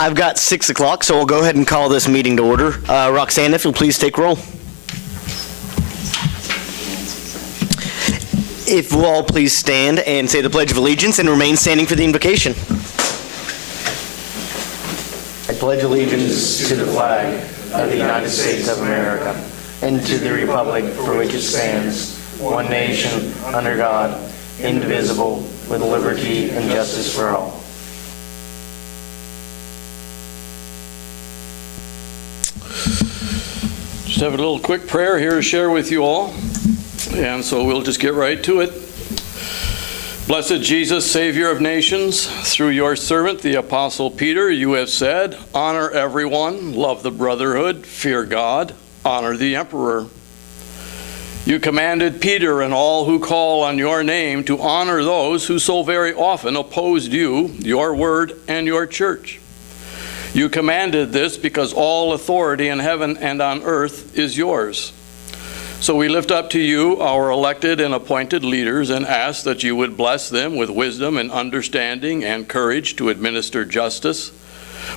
I've got 6 o'clock, so we'll go ahead and call this meeting to order. Roxanne, if you'll please take roll. If we'll all please stand and say the Pledge of Allegiance and remain standing for the invocation. I pledge allegiance to the flag of the United States of America and to the republic for which it stands, one nation, under God, indivisible, with liberty and justice for all. Just have a little quick prayer here to share with you all, and so we'll just get right to it. Blessed Jesus, Savior of nations, through your servant, the Apostle Peter, you have said, honor everyone, love the brotherhood, fear God, honor the emperor. You commanded Peter and all who call on your name to honor those who so very often opposed you, your word, and your church. You commanded this because all authority in heaven and on earth is yours. So we lift up to you our elected and appointed leaders and ask that you would bless them with wisdom and understanding and courage to administer justice.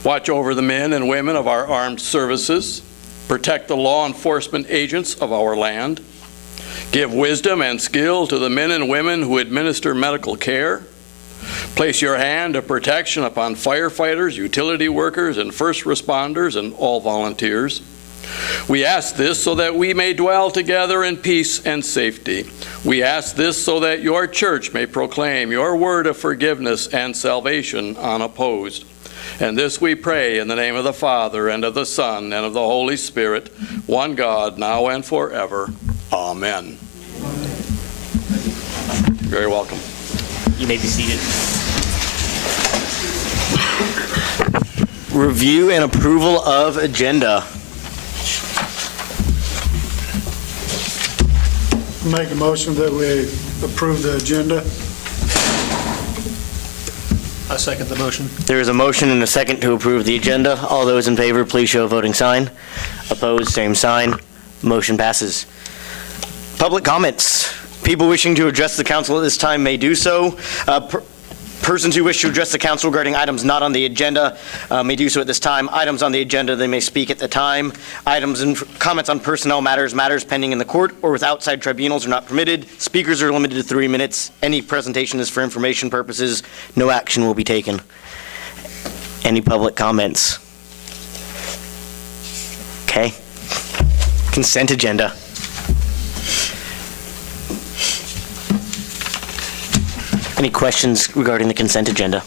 Watch over the men and women of our armed services. Protect the law enforcement agents of our land. Give wisdom and skill to the men and women who administer medical care. Place your hand of protection upon firefighters, utility workers, and first responders and all volunteers. We ask this so that we may dwell together in peace and safety. We ask this so that your church may proclaim your word of forgiveness and salvation unopposed. And this we pray in the name of the Father, and of the Son, and of the Holy Spirit, one God, now and forever. Amen. You're very welcome. You may be seated. Review and approval of agenda. Make a motion that we approve the agenda. I second the motion. There is a motion and a second to approve the agenda. All those in favor, please show a voting sign. Opposed, same sign. Motion passes. Public comments. People wishing to address the council at this time may do so. Persons who wish to address the council regarding items not on the agenda may do so at this time. Items on the agenda, they may speak at the time. Items and comments on personnel matters pending in the court or with outside tribunals are not permitted. Speakers are limited to 3 minutes. Any presentation is for information purposes. No action will be taken. Any public comments? Okay. Consent agenda. Any questions regarding the consent agenda?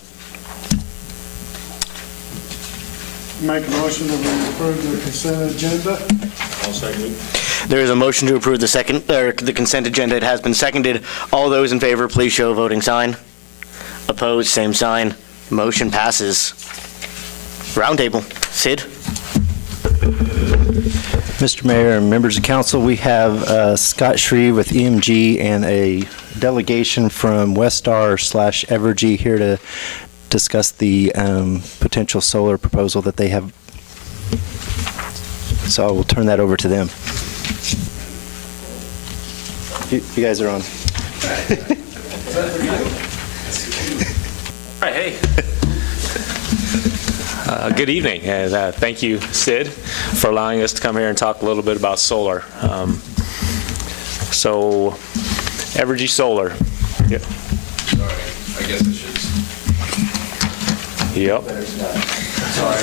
Make a motion that we approve the consent agenda. I'll second it. There is a motion to approve the consent agenda. It has been seconded. All those in favor, please show a voting sign. Opposed, same sign. Motion passes. Roundtable. Sid? Mr. Mayor and members of council, we have Scott Shreve with EMG and a delegation from Westar/Evergy here to discuss the potential solar proposal that they have. So I will turn that over to them. You guys are on. All right, hey. Good evening, and thank you, Sid, for allowing us to come here and talk a little bit about solar. So, Evergy Solar. Yep. Sorry, I guess I should. Yep. Sorry.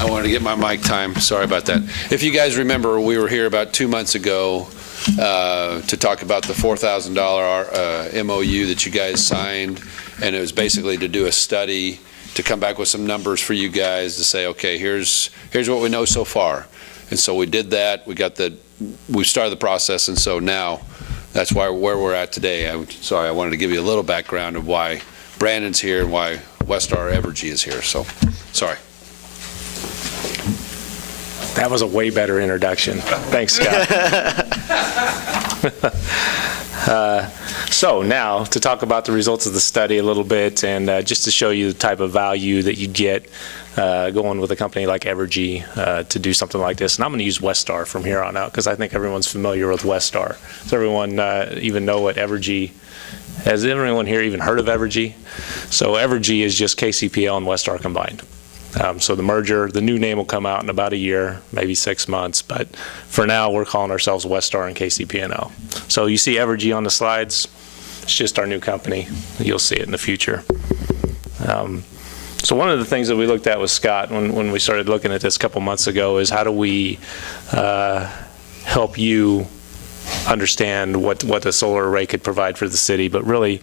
I wanted to get my mic time. Sorry about that. If you guys remember, we were here about 2 months ago to talk about the $4,000 MOU that you guys signed, and it was basically to do a study to come back with some numbers for you guys to say, okay, here's what we know so far. And so we did that. We started the process, and so now that's where we're at today. I wanted to give you a little background of why Brandon's here and why Westar Evergy is here. So, sorry. That was a way better introduction. Thanks, Scott. So now to talk about the results of the study a little bit, and just to show you the type of value that you get going with a company like Evergy to do something like this. And I'm going to use Westar from here on out because I think everyone's familiar with Westar. Does everyone even know what Evergy? Has everyone here even heard of Evergy? So Evergy is just KCPL and Westar combined. So the merger, the new name will come out in about a year, maybe 6 months, but for now, we're calling ourselves Westar and KCP&L. So you see Evergy on the slides, it's just our new company. You'll see it in the future. So one of the things that we looked at with Scott when we started looking at this a couple months ago is how do we help you understand what the solar array could provide for the city, but really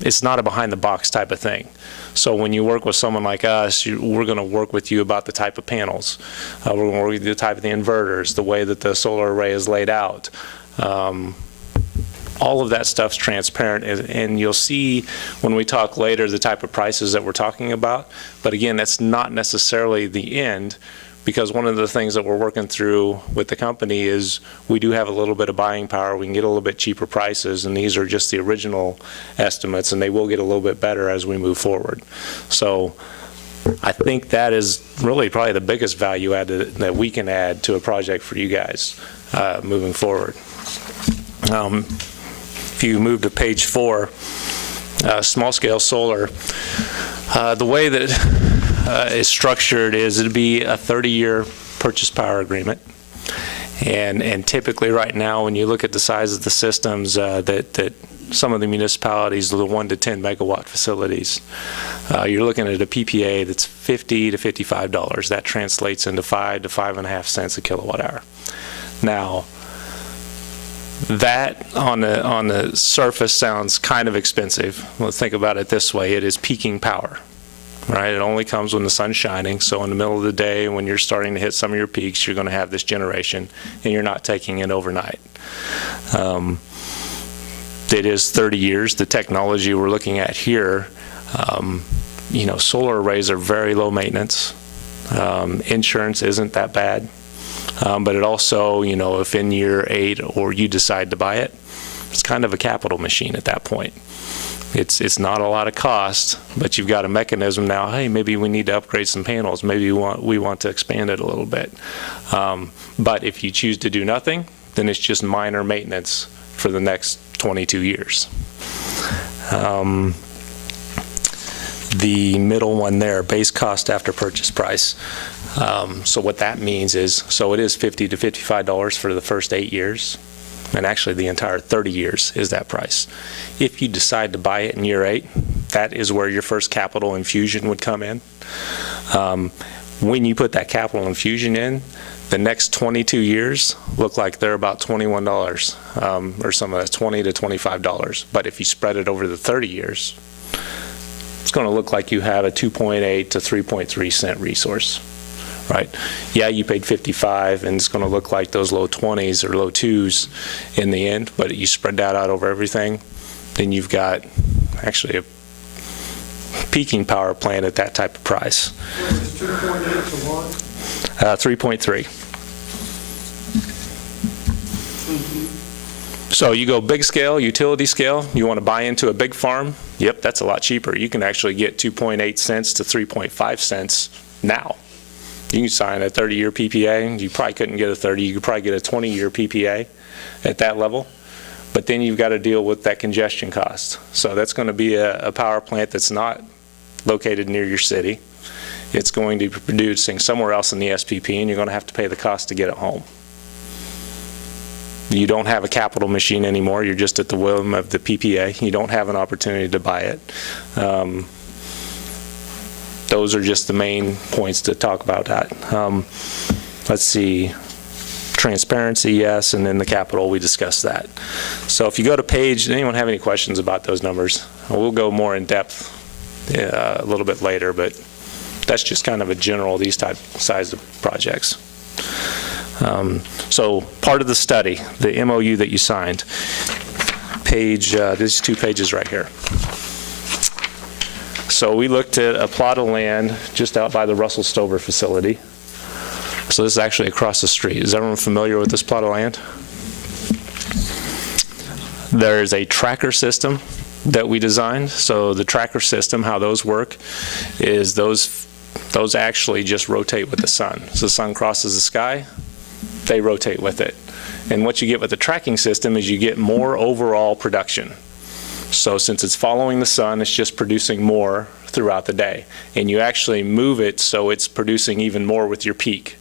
it's not a behind-the-box type of thing. So when you work with someone like us, we're going to work with you about the type of panels. We're going to work with you the type of the inverters, the way that the solar array is laid out. All of that stuff's transparent, and you'll see when we talk later the type of prices that we're talking about. But again, that's not necessarily the end, because one of the things that we're working through with the company is we do have a little bit of buying power. We can get a little bit cheaper prices, and these are just the original estimates, and they will get a little bit better as we move forward. So I think that is really probably the biggest value add that we can add to a project for you guys moving forward. If you move to page 4, small-scale solar, the way that is structured is it'll be a 30-year purchase power agreement. And typically right now, when you look at the size of the systems that some of the municipalities are the 1 to 10 megawatt facilities, you're looking at a PPA that's $50 to $55. That translates into 5 to 5.5 cents a kilowatt hour. Now, that on the surface sounds kind of expensive. Well, think about it this way. It is peaking power, right? It only comes when the sun's shining. So in the middle of the day, when you're starting to hit some of your peaks, you're going to have this generation, and you're not taking it overnight. It is 30 years. The technology we're looking at here, solar arrays are very low maintenance. Insurance isn't that bad. But it also, if in year 8 or you decide to buy it, it's kind of a capital machine at that point. It's not a lot of cost, but you've got a mechanism now. Hey, maybe we need to upgrade some panels. Maybe we want to expand it a little bit. But if you choose to do nothing, then it's just minor maintenance for the next 22 years. The middle one there, base cost after purchase price. So what that means is, it is $50 to $55 for the first 8 years, and actually the entire 30 years is that price. If you decide to buy it in year 8, that is where your first capital infusion would come in. When you put that capital infusion in, the next 22 years look like they're about $21, or some of that's $20 to $25. But if you spread it over the 30 years, it's going to look like you have a 2.8 to 3.3 cent resource, right? Yeah, you paid 55, and it's going to look like those low 20s or low 2s in the end, but you spread that out over everything, then you've got actually a peaking power plant at that type of price. What is 2.8 to what? 3.3. So you go big scale, utility scale, you want to buy into a big farm, yep, that's a lot cheaper. You can actually get 2.8 cents to 3.5 cents now. You can sign a 30-year PPA. You probably couldn't get a 30, you could probably get a 20-year PPA at that level. But then you've got to deal with that congestion cost. So that's going to be a power plant that's not located near your city. It's going to be producing somewhere else in the SPP, and you're going to have to pay the cost to get it home. You don't have a capital machine anymore. You're just at the whim of the PPA. You don't have an opportunity to buy it. Those are just the main points to talk about that. Let's see. Transparency, yes, and then the capital, we discussed that. So if you go to page, anyone have any questions about those numbers? We'll go more in depth a little bit later, but that's just kind of a general, these type size of projects. So part of the study, the MOU that you signed, page, these 2 pages right here. So we looked at a plot of land just out by the Russell Stover facility. So this is actually across the street. Is everyone familiar with this plot of land? There is a tracker system that we designed. So the tracker system, how those work, is those actually just rotate with the sun. So the sun crosses the sky, they rotate with it. And what you get with the tracking system is you get more overall production. So since it's following the sun, it's just producing more throughout the day. And you actually move it so it's producing even more with your peak.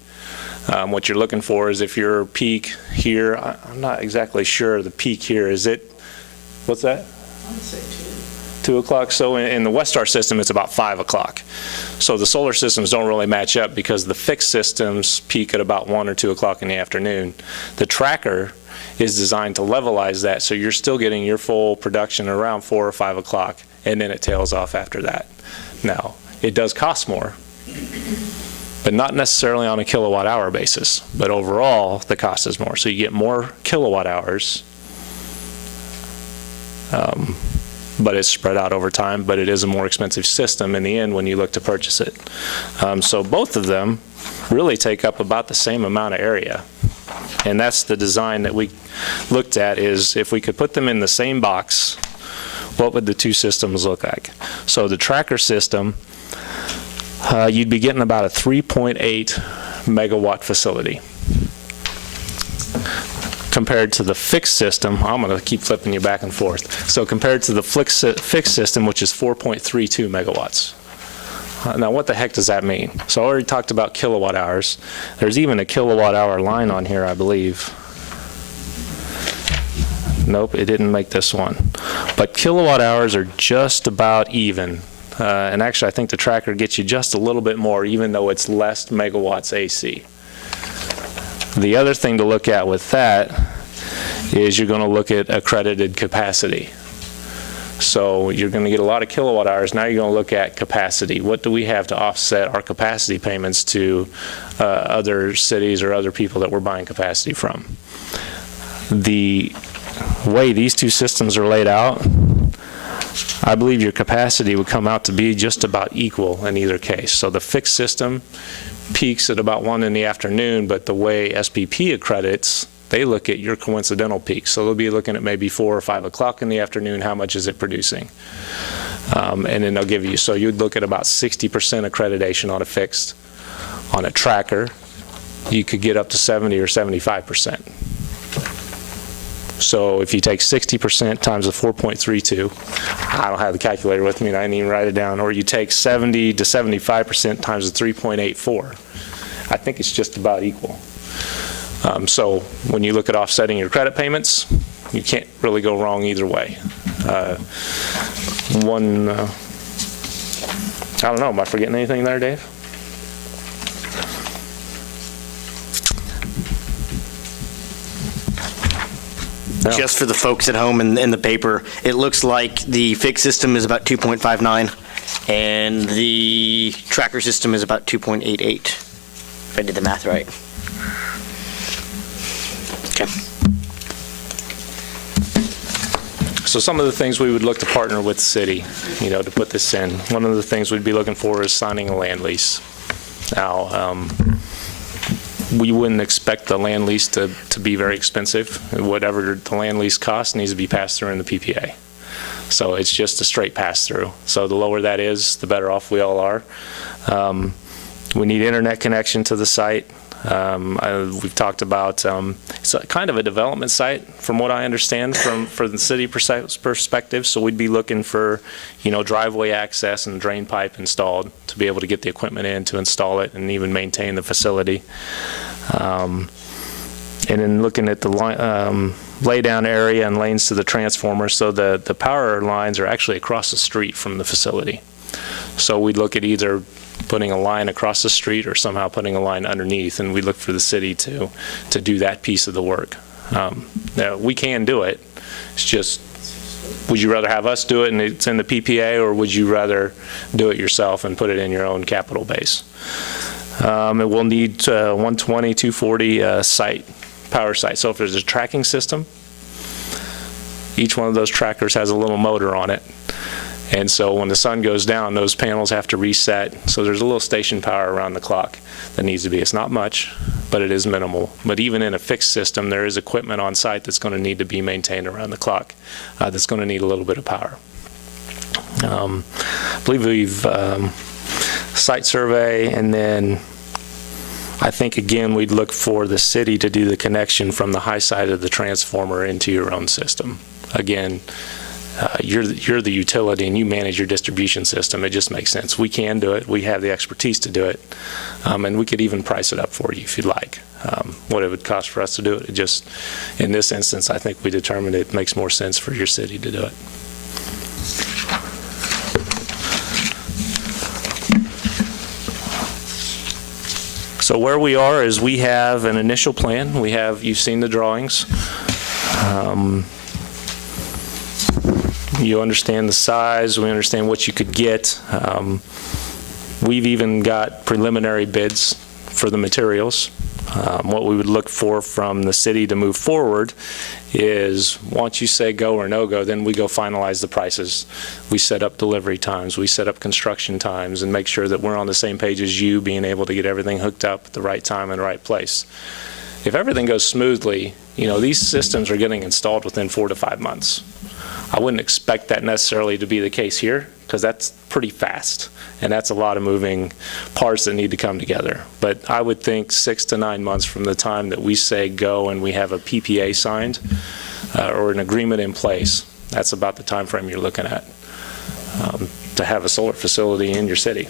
What you're looking for is if your peak here, I'm not exactly sure the peak here, is it, what's that? I would say 2 o'clock. So in the Westar system, it's about 5 o'clock. So the solar systems don't really match up because the fixed systems peak at about 1 or 2 o'clock in the afternoon. The tracker is designed to levelize that, so you're still getting your full production around 4 or 5 o'clock, and then it tails off after that. Now, it does cost more, but not necessarily on a kilowatt hour basis. But overall, the cost is more. So you get more kilowatt hours, but it's spread out over time, but it is a more expensive system in the end when you look to purchase it. So both of them really take up about the same amount of area. And that's the design that we looked at, is if we could put them in the same box, what would the two systems look like? So the tracker system, you'd be getting about a 3.8 megawatt facility. Compared to the fixed system, I'm going to keep flipping you back and forth. So compared to the fixed system, which is 4.32 megawatts. Now, what the heck does that mean? So I already talked about kilowatt hours. There's even a kilowatt hour line on here, I believe. Nope, it didn't make this one. But kilowatt hours are just about even. And actually, I think the tracker gets you just a little bit more, even though it's less megawatts AC. The other thing to look at with that is you're going to look at accredited capacity. So you're going to get a lot of kilowatt hours. Now you're going to look at capacity. What do we have to offset our capacity payments to other cities or other people that we're buying capacity from? The way these two systems are laid out, I believe your capacity would come out to be just about equal in either case. So the fixed system peaks at about 1 in the afternoon, but the way SPP accredits, they look at your coincidental peaks. So they'll be looking at maybe 4 or 5 o'clock in the afternoon, how much is it producing? And then they'll give you, so you'd look at about 60% accreditation on a fixed. On a tracker, you could get up to 70 or 75%. So if you take 60% times the 4.32, I don't have the calculator with me and I didn't even write it down, or you take 70 to 75% times the 3.84, I think it's just about equal. So when you look at offsetting your credit payments, you can't really go wrong either way. I don't know, am I forgetting anything there, Dave? No. Just for the folks at home in the paper, it looks like the fixed system is about 2.59 and the tracker system is about 2.88, if I did the math right. Okay. So some of the things we would look to partner with the city, to put this in. One of the things we'd be looking for is signing a land lease. Now, we wouldn't expect the land lease to be very expensive. Whatever the land lease costs needs to be passed through in the PPA. So it's just a straight pass through. So the lower that is, the better off we all are. We need internet connection to the site. We've talked about, it's kind of a development site from what I understand for the city perspective. So we'd be looking for, driveway access and drain pipe installed to be able to get the equipment in to install it and even maintain the facility. And then looking at the laydown area and lanes to the transformer. So the power lines are actually across the street from the facility. So we'd look at either putting a line across the street or somehow putting a line underneath, and we look for the city to do that piece of the work. Now, we can do it. It's just, would you rather have us do it and it's in the PPA, or would you rather do it yourself and put it in your own capital base? It will need 120, 240 power site. So if there's a tracking system, each one of those trackers has a little motor on it. And so when the sun goes down, those panels have to reset. So there's a little station power around the clock that needs to be. It's not much, but it is minimal. But even in a fixed system, there is equipment on site that's going to need to be maintained around the clock. That's going to need a little bit of power. I believe we've site survey, and then I think, again, we'd look for the city to do the connection from the high side of the transformer into your own system. Again, you're the utility and you manage your distribution system. It just makes sense. We can do it. We have the expertise to do it. And we could even price it up for you if you'd like, what it would cost for us to do it. It just, in this instance, I think we determined it makes more sense for your city to do it. So where we are is we have an initial plan. You've seen the drawings. You understand the size, we understand what you could get. We've even got preliminary bids for the materials. What we would look for from the city to move forward is once you say go or no go, then we go finalize the prices. We set up delivery times, we set up construction times, and make sure that we're on the same page as you, being able to get everything hooked up at the right time and the right place. If everything goes smoothly, these systems are getting installed within 4 to 5 months. I wouldn't expect that necessarily to be the case here, because that's pretty fast, and that's a lot of moving parts that need to come together. But I would think 6 to 9 months from the time that we say go and we have a PPA signed or an agreement in place, that's about the time frame you're looking at to have a solar facility in your city.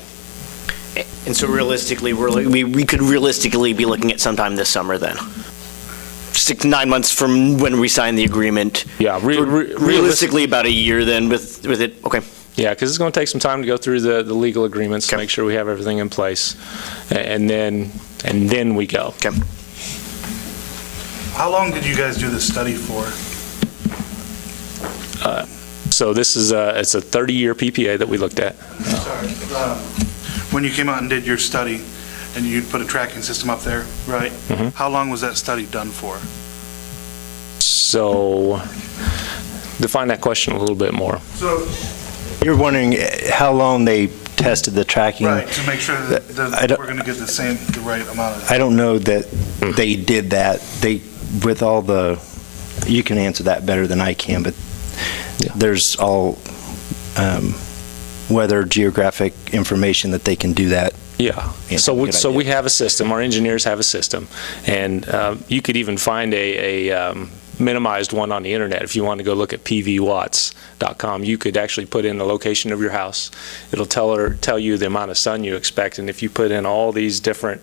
And so realistically, we could realistically be looking at sometime this summer then? 6 to 9 months from when we sign the agreement? Yeah, realistically about a year then with it? Okay. Yeah, because it's going to take some time to go through the legal agreements to make sure we have everything in place, and then we go. Okay. How long did you guys do this study for? So this is it's a 30-year PPA that we looked at. Sorry. When you came out and did your study, and you put a tracking system up there, right? Mhm. How long was that study done for? So define that question a little bit more. So, You're wondering how long they tested the tracking? right, to make sure I that don't- we're going to get the right amount of. I don't know that they did that. With all the, you can answer that better than I can, but Yeah. there's all weather geographic information that they can do that. Yeah. Yeah, So good idea. we have a system. Our engineers have a system, and you could even find a minimized one on the internet. If you want to go look at pvwatts.com, you could actually put in the location of your house. It'll tell you the amount of sun you expect, and if you put in all these different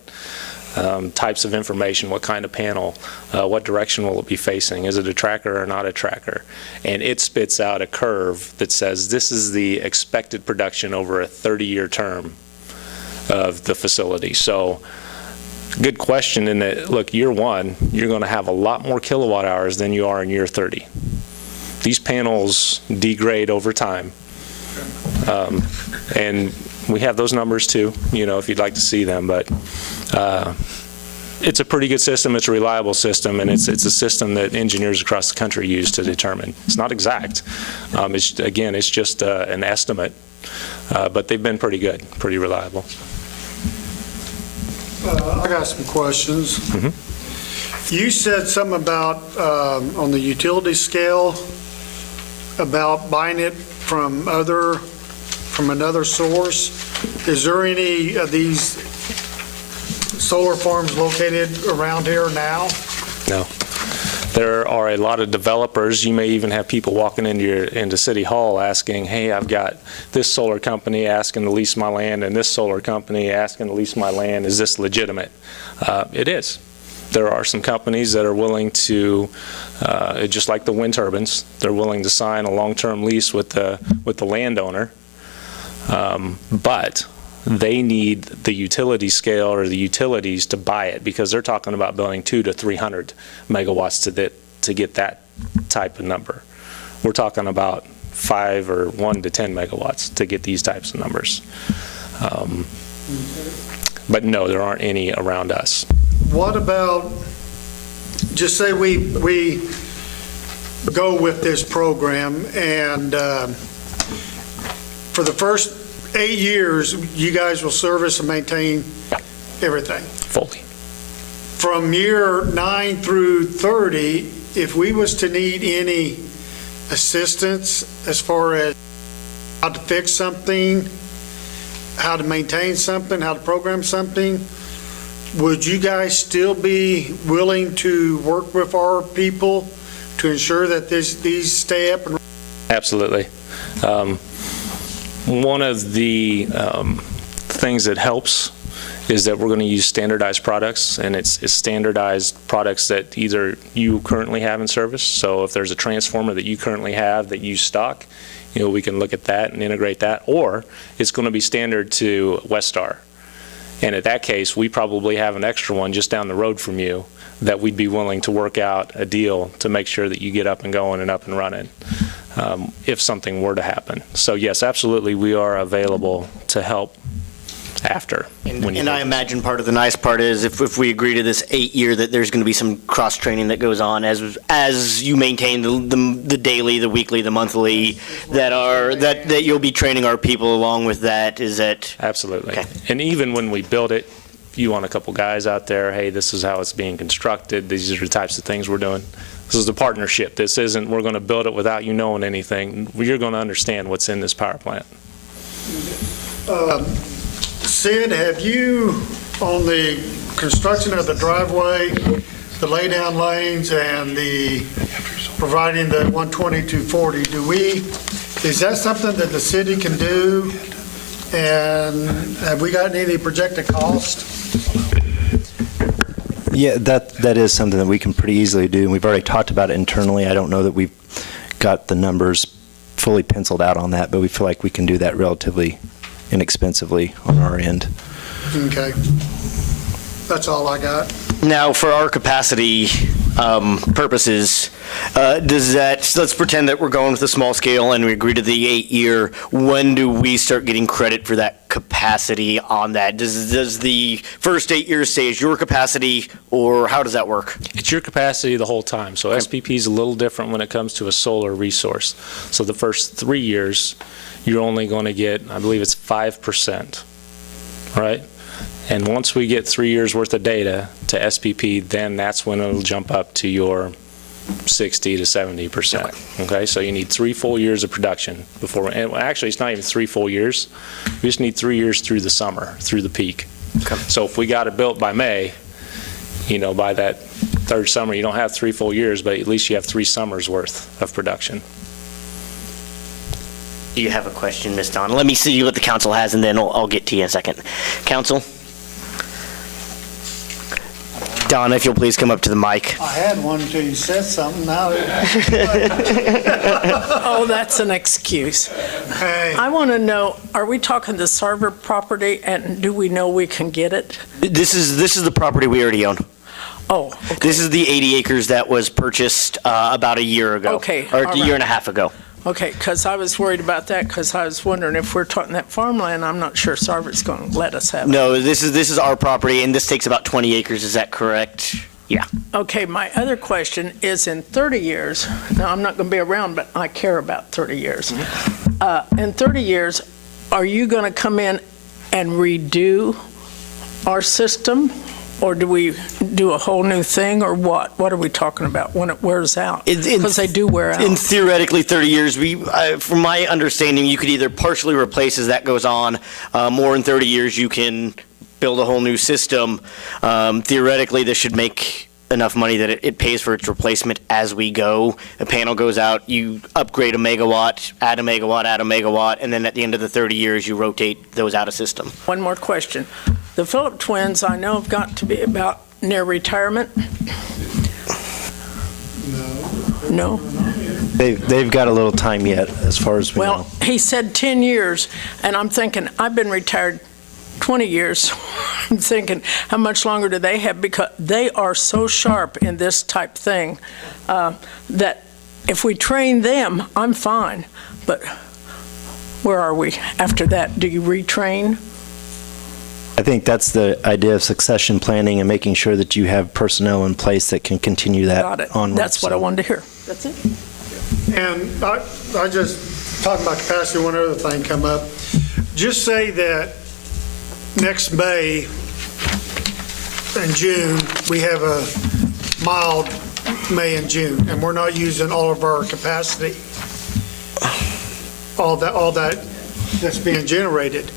types of information, what kind of panel, what direction will it be facing, is it a tracker or not a tracker, and it spits out a curve that says this is the expected production over a 30-year term of the facility. So good question in that, look, year one, you're going to have a lot more kilowatt hours than you are in year 30. These panels degrade over time. And we have those numbers too, if you'd like to see them, but it's a pretty good system, it's a reliable system, and it's a system that engineers across the country use to determine. It's not exact. It's just an estimate, but they've been pretty good, pretty reliable. I got some questions. Mhm. You said something about, on the utility scale, about buying it from another source. Is there any of these solar farms located around here now? No. There are a lot of developers. You may even have people walking into City Hall asking, hey, I've got this solar company asking to lease my land and this solar company asking to lease my land. Is this legitimate? It is. There are some companies that are willing to, just like the wind turbines, they're willing to sign a long-term lease with the landowner, but they need the utility scale or the utilities to buy it, because they're talking about building 200 to 300 megawatts to get that type of number. We're talking about 5 or 1 to 10 megawatts to get these types of numbers. But no, there aren't any around us. What about, just say we go with this program, and for the first 8 years, you guys will service and maintain everything. Fully. From year 9 through 30, if we was to need any assistance as far as how to fix something, how to maintain something, how to program something, would you guys still be willing to work with our people to ensure that these stay up and Absolutely. One of the things that helps is that we're going to use standardized products, and it's standardized products that either you currently have in service. So if there's a transformer that you currently have that you stock, we can look at that and integrate that, or it's going to be standard to Westar. And in that case, we probably have an extra one just down the road from you that we'd be willing to work out a deal to make sure that you get up and going and up and running if something were to happen. So yes, absolutely, we are available to help after. And I imagine part of the nice part is if we agree to this 8-year, that there's going to be some cross-training that goes on as you maintain the daily, the weekly, the monthly, that you'll be training our people along with that. Is that? Absolutely. Okay. And even when we build it, you want a couple guys out there, hey, this is how it's being constructed, these are the types of things we're doing. This is a partnership. This isn't, we're going to build it without you knowing anything. You're going to understand what's in this power plant. Sid, have you, on the construction of the driveway, the lay-down lanes and the providing the 120, 240, is that something that the city can do? And have we gotten any projected cost? Yeah, that is something that we can pretty easily do, and we've already talked about it internally. I don't know that we've got the numbers fully penciled out on that, but we feel like we can do that relatively inexpensively on our end. Okay. That's all I got. Now, for our capacity purposes, let's pretend that we're going with a small scale and we agree to the 8-year. When do we start getting credit for that capacity on that? Does the first 8 years stay as your capacity, or how does that work? It's your capacity the whole time. So SPP is a little different when it comes to a solar resource. So the first 3 years, you're only going to get, I believe it's 5%, right? And once we get 3 years worth of data to SPP, then that's when it'll jump up to your 60 to 70%. Okay, so you need 3 full years of production before, and actually it's not even 3 full years. We just need 3 years through the summer, through the peak. Okay. So if we got it built by May, by that third summer, you don't have 3 full years, but at least you have 3 summers worth of production. You have a question, Ms. Donna. Let me see what the council has, and then I'll get to you in a second. Council? Donna, if you'll please come up to the mic. I had one until you said something. Now, Oh, that's an excuse. hey, I want to know, are we talking the Sarver property, and do we know we can get it? This is the property we already own. Oh, okay. This is the 80 acres that was purchased about a year ago. Okay, Or all a year right. and a half ago. Okay, because I was worried about that, because I was wondering if we're talking that farmland, I'm not sure Sarver's going to let us have it. No, this is our property, and this takes about 20 acres. Is that correct? Yeah. Okay, my other question is, in 30 years, now I'm not going to be around, but I care about 30 years. In 30 years, are you going to come in and redo our system? Or do we do a whole new thing, or what? What are we talking about when it wears out? Because they do wear out. In theoretically 30 years, from my understanding, you could either partially replace as that goes on, or in 30 years, you can build a whole new system. Theoretically, this should make enough money that it pays for its replacement as we go. A panel goes out, you upgrade a megawatt, add a megawatt, add a megawatt, and then at the end of the 30 years, you rotate those out of system. One more question. The Phillip twins, I know, have got to be about near retirement. No? They've got a little time yet, as far as we know. Well, he said 10 years, and I'm thinking, I've been retired 20 years. I'm thinking, how much longer do they have? Because they are so sharp in this type thing that if we train them, I'm fine. But where are we after that? Do you retrain? I think that's the idea of succession planning and making sure that you have personnel in place that can continue that Got it. onward. That's what I So- wanted to hear. That's it. and I just, talking about capacity, one other thing come up. Just say that next May and June, we have a mild May and June, and we're not using all of our capacity, all that's being generated.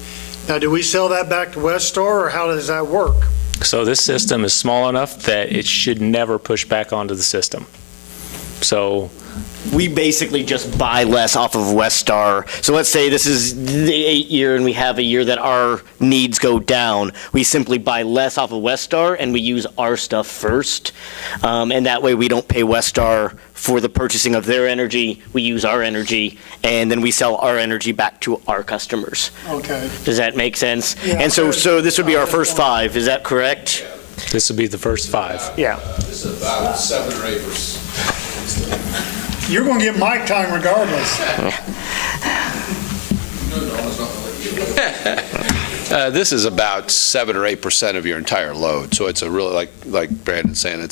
Now, do we sell that back to Westar, or how does that work? So this system is small enough that it should never push back onto the system. So We basically just buy less off of Westar. So let's say this is the 8-year and we have a year that our needs go down. We simply buy less off of Westar and we use our stuff first. And that way we don't pay Westar for the purchasing of their energy. We use our energy and then we sell our energy back to our customers. Okay. Does that make sense? Yeah. And so this would be our first 5, is that correct? this would be the first 5. Yeah. This is about 7 or 8%. You're going to get mic time regardless. This is about 7 or 8% of your entire load. So it's a really, like Brandon's saying,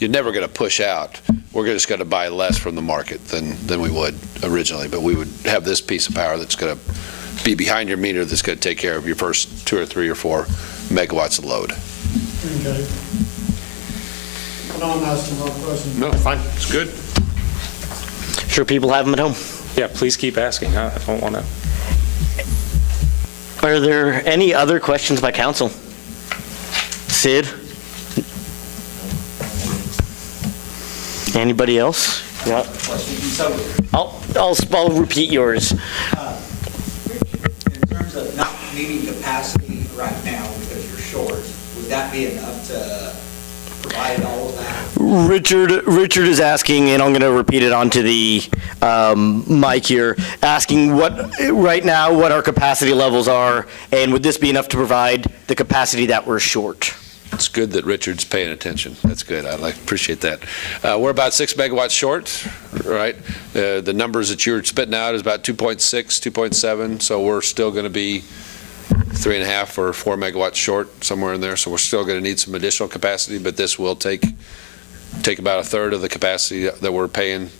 you're never going to push out. We're just going to buy less from the market than we would originally. But we would have this piece of power that's going to be behind your meter that's going to take care of your first 2 or 3 or 4 megawatts of load. Okay. I'm asking more questions. No, fine. It's good. Sure people have them at home. Yeah, please keep asking. I don't want to. Are there any other questions by council? Sid? Anybody else? Yeah. I'll repeat yours. In terms of not meeting capacity right now because you're short, would that be enough to provide all of that? Richard is asking, and I'm going to repeat it onto the mic here, asking right now what our capacity levels are, and would this be enough to provide the capacity that we're short? It's good that Richard's paying attention. That's good. Appreciate that. We're about 6 megawatts short, right? The numbers that you're spitting out is about 2.6, 2.7, so we're still going to be 3.5 or 4 megawatts short, somewhere in there. So we're still going to need some additional capacity, but this will take about a third of the capacity that we're paying.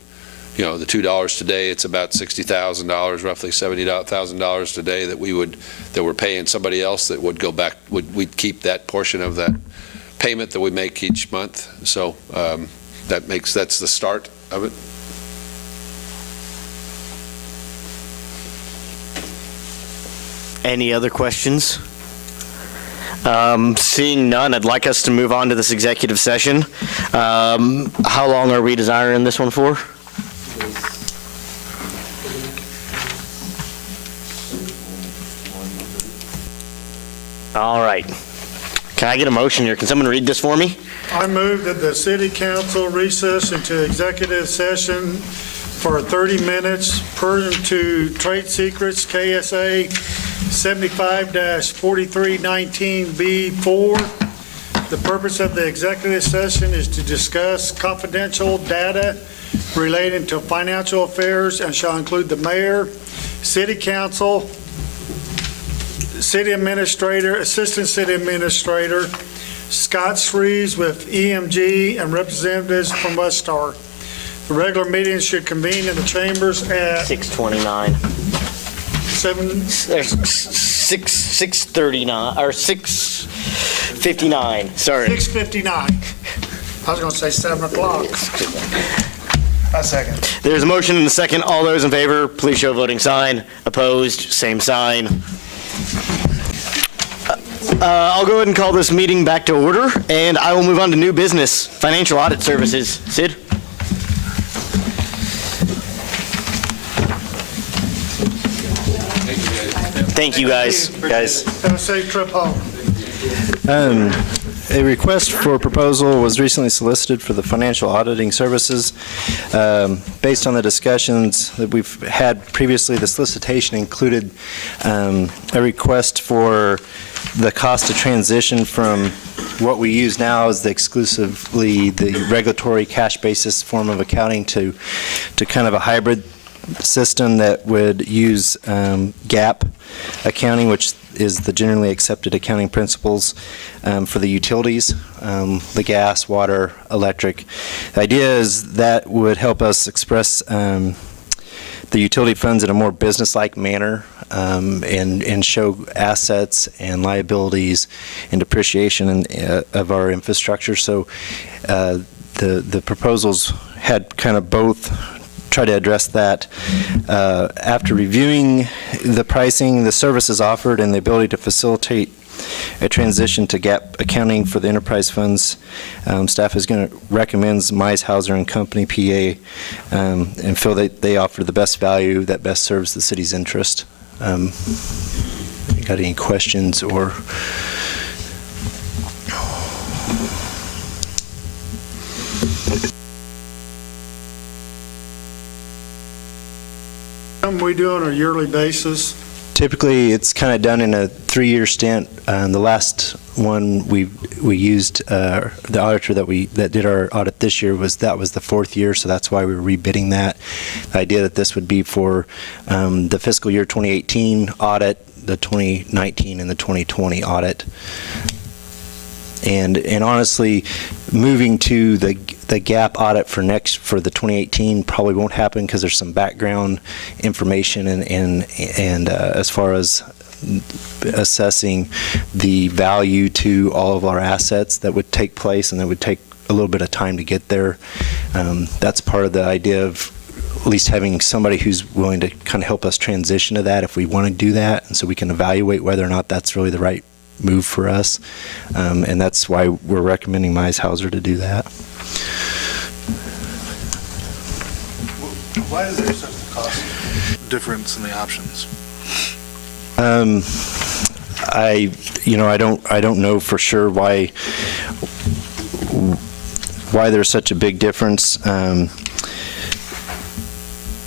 The $2 today, it's about $60,000, roughly $70,000 today that we're paying somebody else that would go back. We'd keep that portion of that payment that we make each month. So that's the start of it. Any other questions? Seeing none, I'd like us to move on to this executive session. How long are we desiring this one for? All right. Can I get a motion here? Can someone read this for me? I move that the city council recess into executive session for 30 minutes per to Trade Secrets KSA 75-4319B4. The purpose of the executive session is to discuss confidential data relating to financial affairs and shall include the mayor, city council, city administrator, assistant city administrator, Scott Shreves with EMG, and representatives from Westar. The regular meeting should convene in the chambers at 6:29. 6:39, or 6:59, sorry. 6:59. I was going to say 7 o'clock. A second. There's a motion and a second. All those in favor, please show voting sign. Opposed, same sign. I'll go ahead and call this meeting back to order, and I will move on to new business, financial audit services. Sid? Thank you, guys. Have a safe trip home. A request for proposal was recently solicited for the financial auditing services. Based on the discussions that we've had previously, the solicitation included a request for the cost to transition from what we use now as exclusively the regulatory cash basis form of accounting to kind of a hybrid system that would use GAAP accounting, which is the generally accepted accounting principles for the utilities, the gas, water, electric. The idea is that would help us express the utility funds in a more business-like manner and show assets and liabilities and depreciation of our infrastructure. So the proposals had kind of both try to address that. After reviewing the pricing, the services offered, and the ability to facilitate a transition to GAAP accounting for the enterprise funds. Staff is going to recommends Meishauser and Company, PA, and feel that they offer the best value that best serves the city's interest. Got any questions or? Something we do on a yearly basis. Typically, it's kind of done in a 3-year stint. The last one we used, the auditor that did our audit this year was the 4th year, so that's why we were rebidding that. The idea that this would be for the fiscal year 2018 audit, the 2019 and the 2020 audit. And honestly, moving to the GAAP audit for the 2018 probably won't happen because there's some background information and as far as assessing the value to all of our assets that would take place, and that would take a little bit of time to get there. That's part of the idea of at least having somebody who's willing to kind of help us transition to that if we want to do that, and so we can evaluate whether or not that's really the right move for us, and that's why we're recommending Meishauser to do that. Why is there such a cost difference in the options? I don't know for sure why there's such a big difference.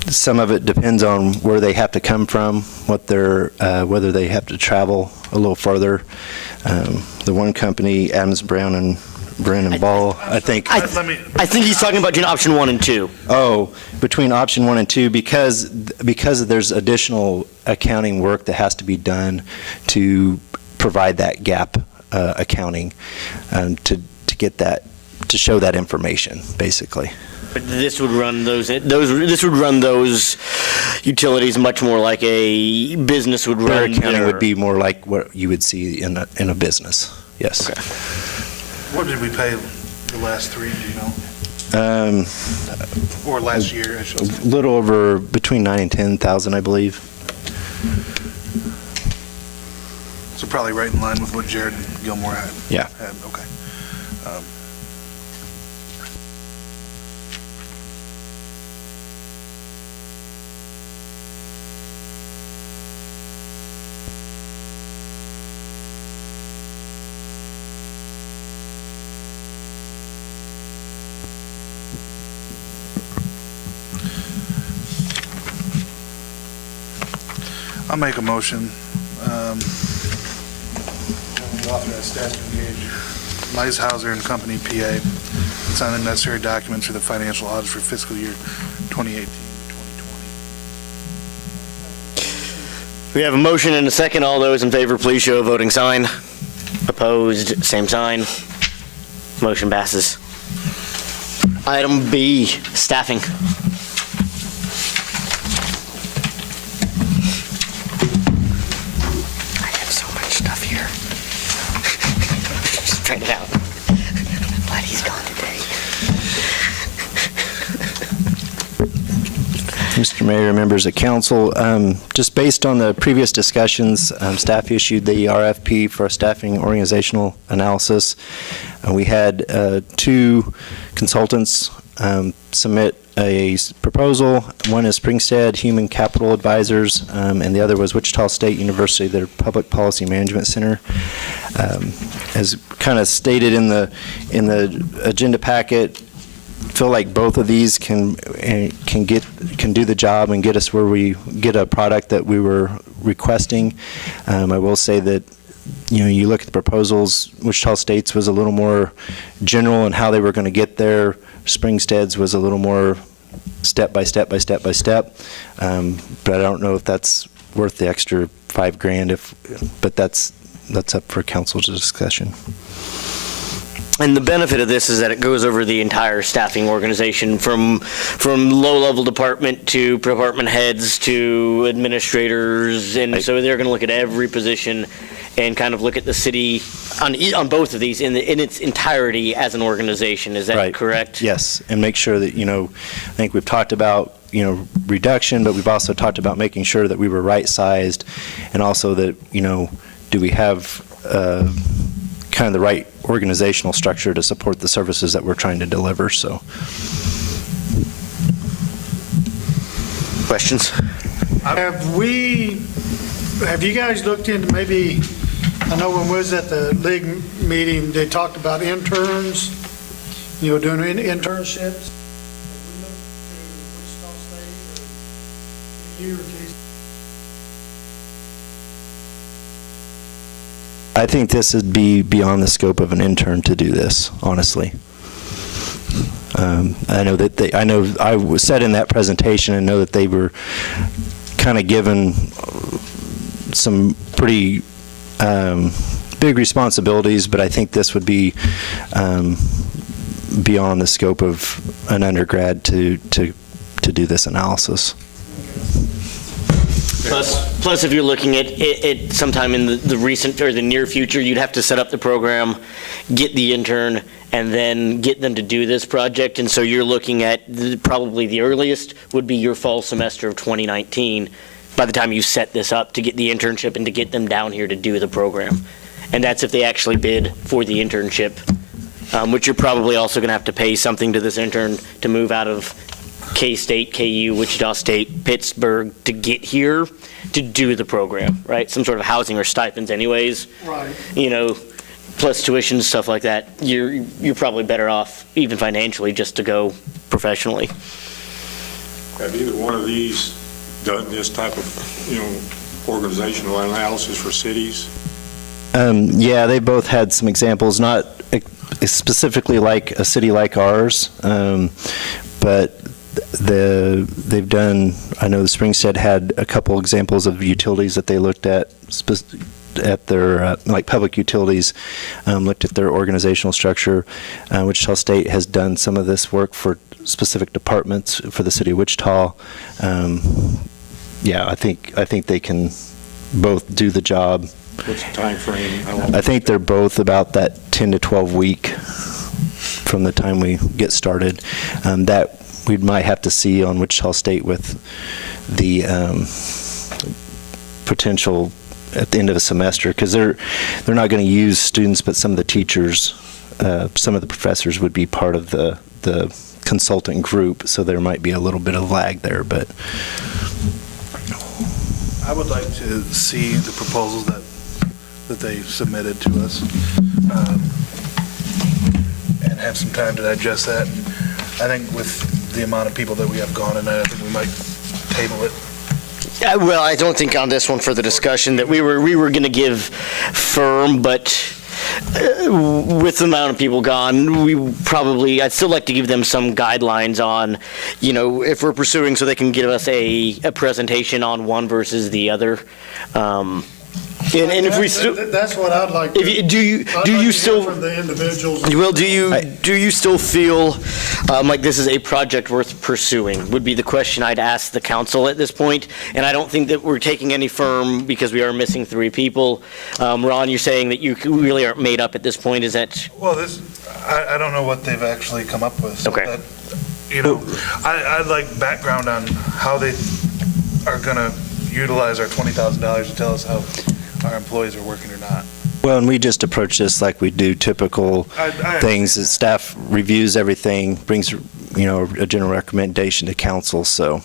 Some of it depends on where they have to come from, whether they have to travel a little farther. The one company, Adams Brown and Brennan Ball, I think. I think he's talking about between option 1 and 2. Oh, between option 1 and 2, because there's additional accounting work that has to be done to provide that GAAP accounting, to get that, to show that information, basically. But this would run those utilities much more like a business would Their run. accounting would be more like what you would see in a business. Yes. Okay. What did we pay the last 3, do you know? Or last year, I should say. A little over between 9,000 and 10,000, I believe. So probably right in line with what Jared and Gilmore had. Yeah. Okay. I'll make a motion. Authorize staff to engage Meishauser and Company, PA, and sign the necessary documents for the financial audit for fiscal year 2018 to 2020. We have a motion and a second. All those in favor, please show a voting sign. Opposed, same sign. Motion passes. Item B, staffing. I have so much stuff here. Just trying it out. I'm glad he's gone today. Mr. Mayor, members of council, just based on the previous discussions, staff issued the RFP for a staffing organizational analysis. We had 2 consultants submit a proposal. One is Springstead Human Capital Advisors, and the other was Wichita State University, their Public Policy Management Center. As kind of stated in the agenda packet, feel like both of these can do the job and get us where we get a product that we were requesting. I will say that, you look at the proposals, Wichita State's was a little more general in how they were going to get there. Springstead's was a little more step by step by step by step. But I don't know if that's worth the extra $5,000. But that's up for council's discussion. And the benefit of this is that it goes over the entire staffing organization from low-level department to department heads to administrators. And so they're going to look at every position and kind of look at the city on both of these in its entirety as an organization. Is that Right. correct? Yes, and make sure that, I think we've talked about, reduction, but we've also talked about making sure that we were right-sized, and also that, do we have kind of the right organizational structure to support the services that we're trying to deliver, so. Questions? Have you guys looked into maybe, I know when we was at the league meeting, they talked about interns, doing internships? I think this would be beyond the scope of an intern to do this, honestly. I know that I was said in that presentation and know that they were kind of given some pretty big responsibilities, but I think this would be beyond the scope of an undergrad to do this analysis. Plus, if you're looking at it sometime in the recent or the near future, you'd have to set up the program, get the intern, and then get them to do this project. And so you're looking at probably the earliest would be your fall semester of 2019 by the time you set this up to get the internship and to get them down here to do the program. And that's if they actually bid for the internship, which you're probably also going to have to pay something to this intern to move out of K-State, KU, Wichita State, Pittsburgh to get here to do the program, right? Some sort of housing or stipends anyways. Right. Plus tuition, stuff like that. You're probably better off, even financially, just to go professionally. Have either one of these done this type of, organizational analysis for cities? Yeah, they both had some examples, not specifically like a city like ours, but they've done, I know the Springstead had a couple examples of utilities that they looked at their, like public utilities, looked at their organizational structure. Wichita State has done some of this work for specific departments for the city of Wichita. Yeah, I think they can both do the job. What's the time frame? I think they're both about that 10 to 12 week from the time we get started. That we might have to see on Wichita State with the potential at the end of a semester, because they're not going to use students, but some of the teachers, some of the professors would be part of the consultant group, so there might be a little bit of lag there, but. I would like to see the proposals that they submitted to us, and have some time to digest that. I think with the amount of people that we have gone tonight, I think we might table it. Well, I don't think on this one for the discussion that we were going to give firm, but with the amount of people gone, I'd still like to give them some guidelines on, if we're pursuing, so they can give us a presentation on one versus the other. And if we still, that's what I'd like to. Do you still from the individuals? Well, do you still feel like this is a project worth pursuing? Would be the question I'd ask the council at this point. And I don't think that we're taking any firm because we are missing 3 people. Ron, you're saying that you really aren't made up at this point. Is that? Well, I don't know what they've actually come up with. So okay. I'd like background on how they are going to utilize our $20,000 to tell us how our employees are working or not. Well, and we just approach this like we do typical things. The staff reviews everything, brings, a general recommendation to council, so.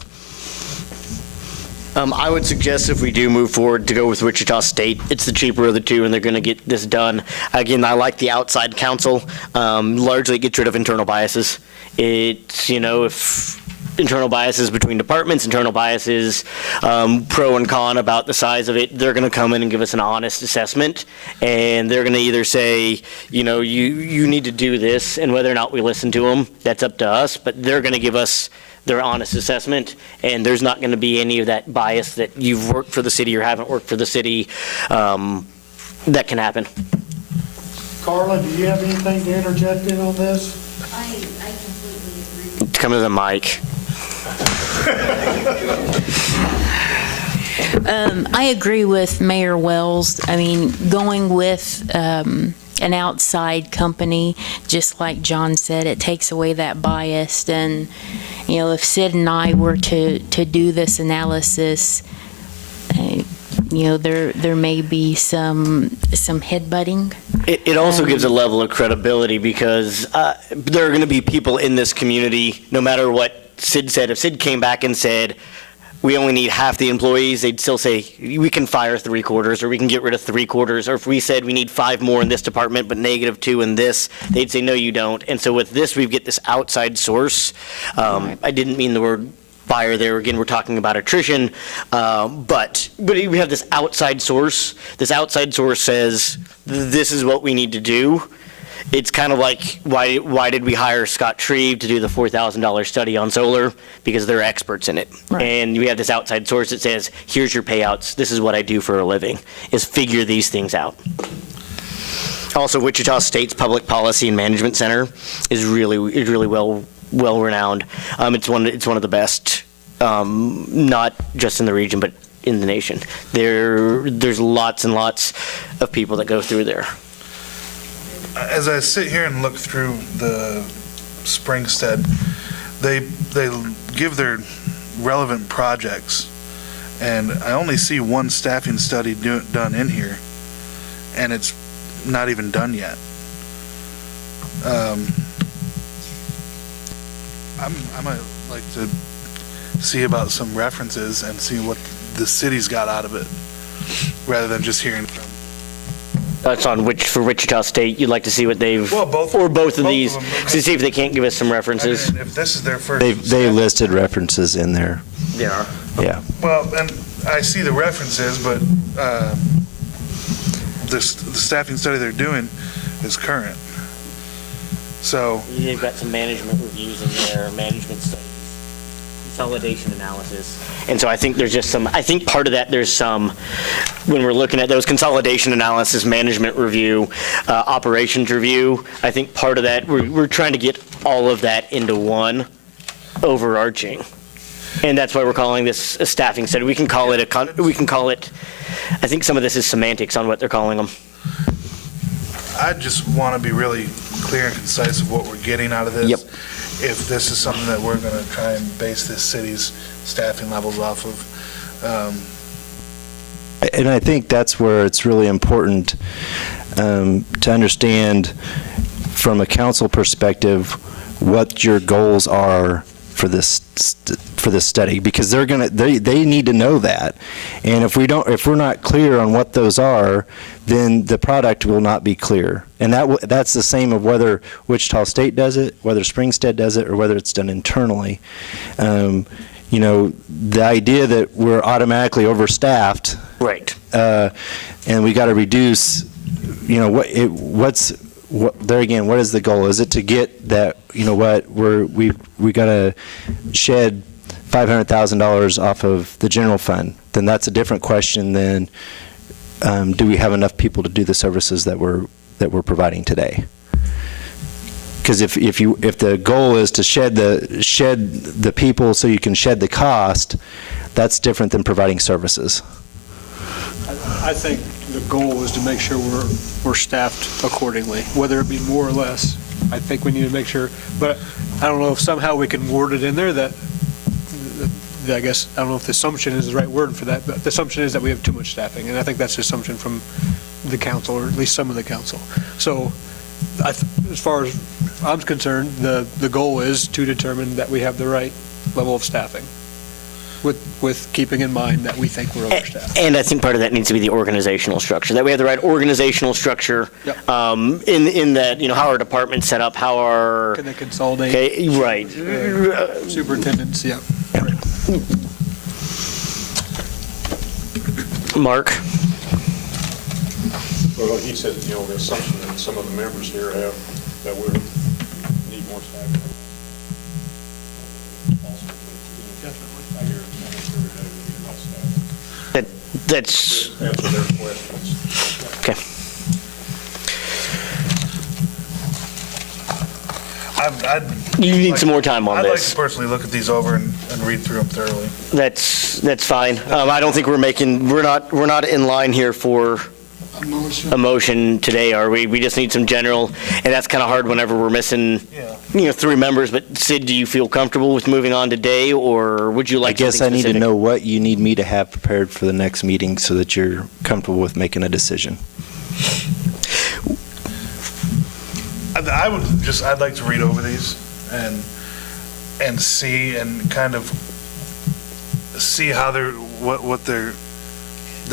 I would suggest if we do move forward to go with Wichita State, it's the cheaper of the two and they're going to get this done. Again, I like the outside counsel. Largely it gets rid of internal biases. It's, if internal biases between departments, internal biases, pro and con about the size of it, they're going to come in and give us an honest assessment, and they're going to either say, you need to do this, and whether or not we listen to them, that's up to us, but they're going to give us their honest assessment, and there's not going to be any of that bias that you've worked for the city or haven't worked for the city. That can happen. Carla, do you have anything to interject in on this? I completely agree. Come to the mic. I agree with Mayor Wells. I mean, going with an outside company, just like John said, it takes away that bias. And, if Sid and I were to do this analysis, there may be some headbutting. It also gives a level of credibility because there are going to be people in this community, no matter what Sid said. If Sid came back and said, we only need half the employees, they'd still say, we can fire 3/4, or we can get rid of 3/4. Or if we said we need 5 more in this department, but -2 in this, they'd say, no, you don't. And so with this, we get this outside source. I didn't mean the word fire there. Again, we're talking about attrition. But we have this outside source. This outside source says, this is what we need to do. It's kind of like, why did we hire Scott Shreve to do the $4,000 study on solar? Because they're experts in it. Right. And we have this outside source that says, here's your payouts. This is what I do for a living, is figure these things out. Also, Wichita State's Public Policy and Management Center is really well renowned. It's one of the best, not just in the region, but in the nation. There's lots and lots of people that go through there. As I sit here and look through the Springstead, they give their relevant projects, and I only see one staffing study done in here, and it's not even done yet. I might like to see about some references and see what the city's got out of it, rather than just hearing from. That's for Wichita State. You'd like to see what they've, Well, both of these, of them. to see if they can't give us some references. I mean, if this is their first. They listed references in there. They are. Yeah. Well, and I see the references, but the staffing study they're doing is current. So, They've got some management reviews in there, management studies, consolidation analysis. And so I think there's just I think part of that, there's some, when we're looking at those consolidation analysis, management review, operations review, I think part of that, we're trying to get all of that into one overarching. And that's why we're calling this a staffing study. We can call it I think some of this is semantics on what they're calling them. I just want to be really clear and concise of what we're getting out of this. Yep. If this is something that we're going to try and base this city's staffing levels off of. And I think that's where it's really important to understand from a council perspective what your goals are for this study, because they need to know that. And if we're not clear on what those are, then the product will not be clear. And that's the same of whether Wichita State does it, whether Springstead does it, or whether it's done internally. The idea that we're automatically overstaffed, Right. and we got to reduce, what is the goal? Is it to get that, we got to shed $500,000 off of the general fund? Then that's a different question than, do we have enough people to do the services that we're providing today? Because if the goal is to shed the people so you can shed the cost, that's different than providing services. I think the goal is to make sure we're staffed accordingly, whether it be more or less. I think we need to make sure, but I don't know if somehow we can word it in there that I guess, I don't know if the assumption is the right word for that, but the assumption is that we have too much staffing, and I think that's the assumption from the council, or at least some of the council. So, as far as I'm concerned, the goal is to determine that we have the right level of staffing, with keeping in mind that we think we're overstaffed. And I think part of that needs to be the organizational structure, that we have the right organizational structure. Yep. In that, how our department's set up, how our. Can they consolidate? Okay, right. Superintendents, yeah. Right. Mark? Well, like he said, the assumption that some of the members here have that we need more staff. I hear everybody needs more staff. That's. Answer their questions. Okay. You need some more time on I'd like this. to personally look at these over and read through them thoroughly. That's fine. I don't think we're not in line here for A motion today, are we? We just need some general, and that's kind of hard whenever we're missing, Yeah. 3 members. But Sid, do you feel comfortable with moving on today, or would you I like guess I something need to specific? know what you need me to have prepared for the next meeting so that you're comfortable with making a decision. I'd like to read over these and see and kind of see how what their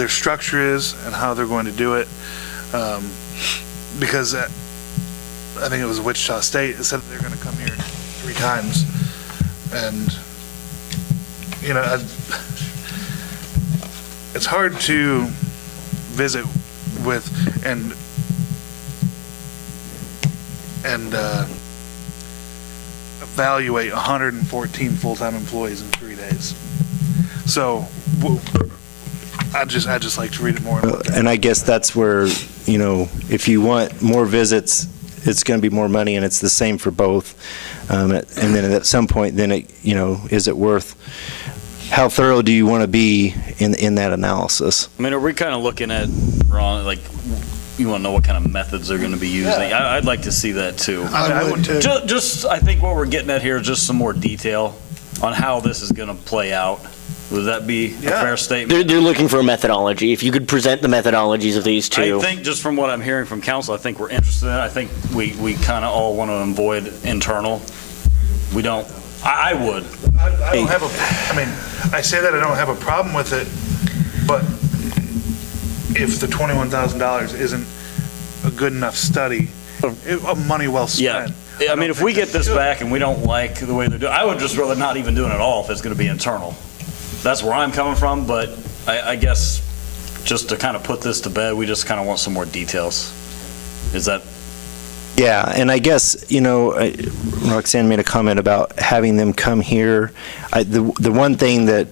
structure is and how they're going to do it. Because I think it was Wichita State that said they're going to come here 3 times. And, it's hard to visit with and evaluate 114 full-time employees in 3 days. So I'd just like to read it more. And I guess that's where, if you want more visits, it's going to be more money, and it's the same for both. And then at some point, then is it worth, how thorough do you want to be in that analysis? I mean, are we kind of looking at, Ron, like, you want to know what kind of methods they're going to be using? Yeah. I'd like to see that too. I would too. Just, I think what we're getting at here is just some more detail on how this is going to play out. Would that be a fair statement? They're looking for a methodology. If you could present the methodologies of these two. I think just from what I'm hearing from council, I think we're interested in it. I think we kind of all want to avoid internal. We don't, I would. I don't have I say that I don't have a problem with it, but if the $21,000 isn't a good enough study, money well spent. Yeah, I mean, if we get this back and we don't like the way they're doing, I would just rather not even do it at all if it's going to be internal. That's where I'm coming from, but I guess just to kind of put this to bed, we just kind of want some more details. Is that? Yeah, and I guess, Roxanne made a comment about having them come here. The one thing that,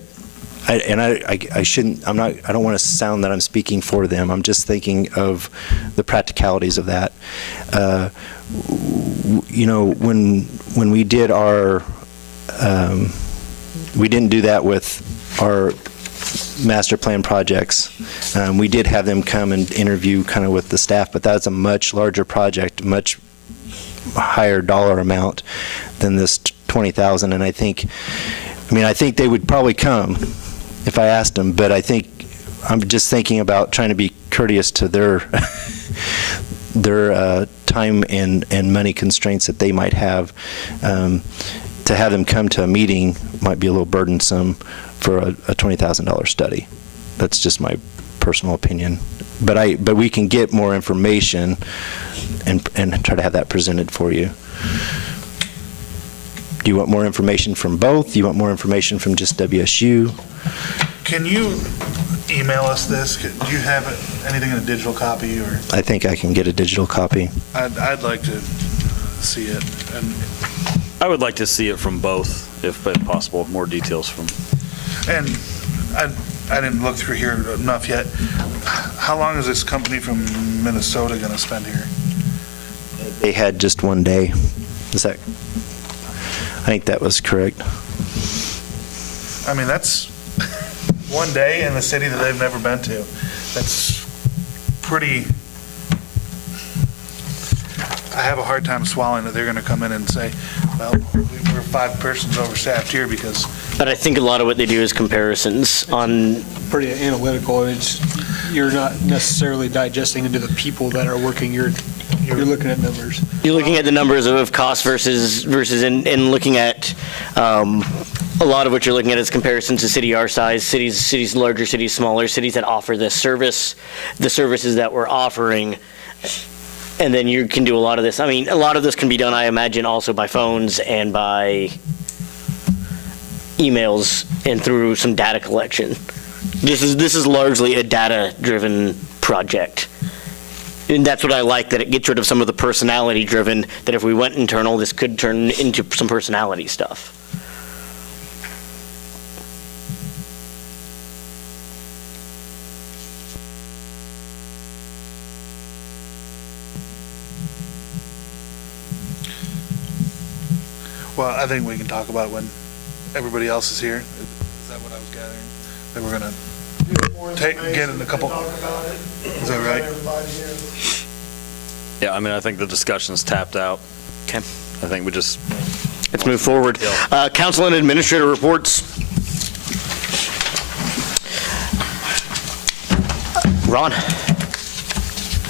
I shouldn't, I don't want to sound that I'm speaking for them. I'm just thinking of the practicalities of that. When we did our, we didn't do that with our master plan projects. We did have them come and interview kind of with the staff, but that's a much larger project, much higher dollar amount than this 20,000. And I think they would probably come if I asked them, but I'm just thinking about trying to be courteous to their time and money constraints that they might have. To have them come to a meeting might be a little burdensome for a $20,000 study. That's just my personal opinion. But we can get more information and try to have that presented for you. Do you want more information from both? Do you want more information from just WSU? Can you email us this? Do you have anything in a digital copy? Or I think I can get a digital copy. I'd like to see it. And I would like to see it from both, if possible, more details from. And I didn't look through here enough yet. How long is this company from Minnesota going to spend here? They had just 1 day. I think that was correct. I mean, that's 1 day in the city that they've never been to. That's pretty. I have a hard time swallowing that they're going to come in and say, well, we're 5 persons overstaffed here because. But I think a lot of what they do is comparisons on. Pretty analytical. You're not necessarily digesting into the people that are working. You're looking at numbers. You're looking at the numbers of cost versus and looking at a lot of what you're looking at is comparisons to city our size, cities larger, cities smaller, cities that offer this service, the services that we're offering. And then you can do a lot of this. I mean, a lot of this can be done, I imagine, also by phones and by emails and through some data collection. This is largely a data-driven project. And that's what I like, that it gets rid of some of the personality-driven, that if we went internal, this could turn into some personality stuff. Well, I think we can talk about it when everybody else is here. Is that what I was gathering? That we're going to get in a couple, is that right? Yeah, I mean, I think the discussion's tapped out. Okay. I think we just, Let's move forward. Council and administrator reports. Ron?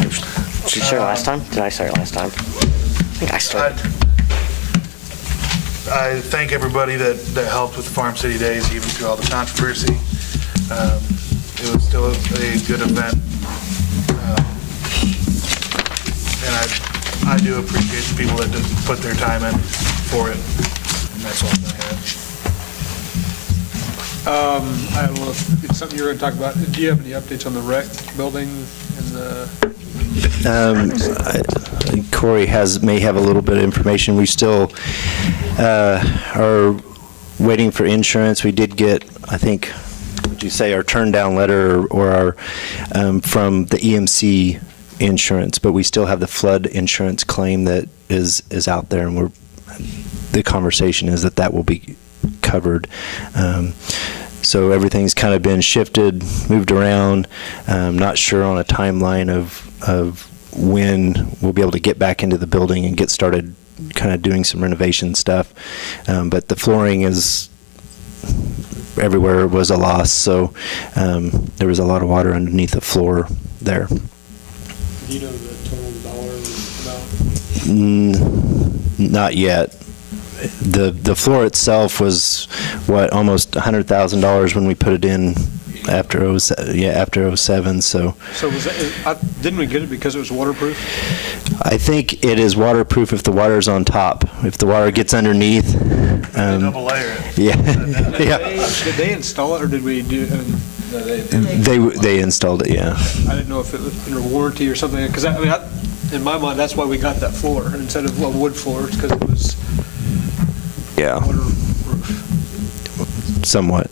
Did you start last time? Did I start last time? I think I started. I thank everybody that helped with the Farm City Days, even through all the controversy. It was still a good event. And I do appreciate the people that did put their time in for it. And that's all I have. I don't know if it's something you're going to talk about. Do you have any updates on the rec building and the? Corey may have a little bit of information. We still are waiting for insurance. We did get, I think, would you say, our turn down letter or our from the EMC insurance, but we still have the flood insurance claim that is out there, and the conversation is that will be covered. So everything's kind of been shifted, moved around. Not sure on a timeline of when we'll be able to get back into the building and get started kind of doing some renovation stuff. But the flooring is everywhere was a loss, so there was a lot of water underneath the floor there. Do you know the total dollar amount? Not yet. The floor itself was almost $100,000 when we put it in after 07. So was that, didn't we get it because it was waterproof? I think it is waterproof if the water's on top. If the water gets underneath, Double layer it. yeah. Did they install it or did we do? They installed it. Yeah. I didn't know if it was under warranty or something, because I mean, in my mind, that's why we got that floor instead of a wood floor, because it was waterproof. Somewhat.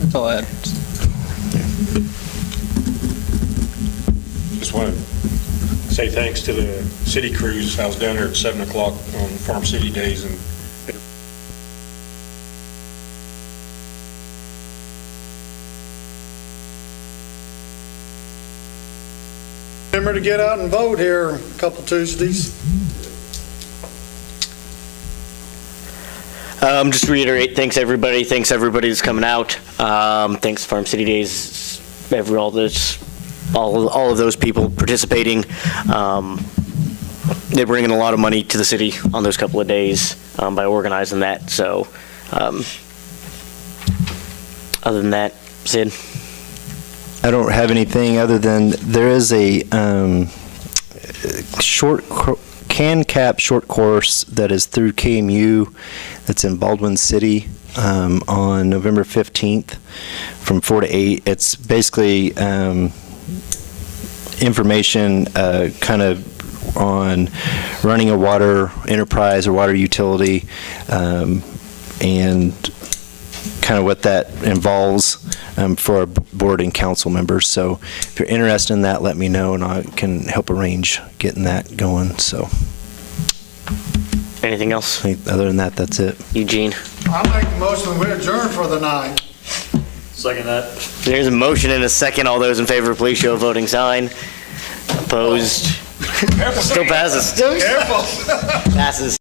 That's all I had. Just want to say thanks to the city crews. I was down there at 7 o'clock on Farm City Days, and Remember to get out and vote here a couple Tuesdays. Just to reiterate, thanks everybody. Thanks everybody that's coming out. Thanks Farm City Days, all of those people participating. They're bringing a lot of money to the city on those couple of days by organizing that. So, other than that, Sid? I don't have anything other than there is a CAN-CAP short course that is through KMU that's in Baldwin City on November 15th from 4 to 8. It's basically information kind of on running a water enterprise or water utility and kind of what that involves for our board and council members. So if you're interested in that, let me know and I can help arrange getting that going. So Anything else? other than that, that's it. Eugene? I'll make the motion, we adjourn for the night. second that. There's a motion and a second. All those in favor, please show a voting sign. Opposed? Still passes. Careful. Passes.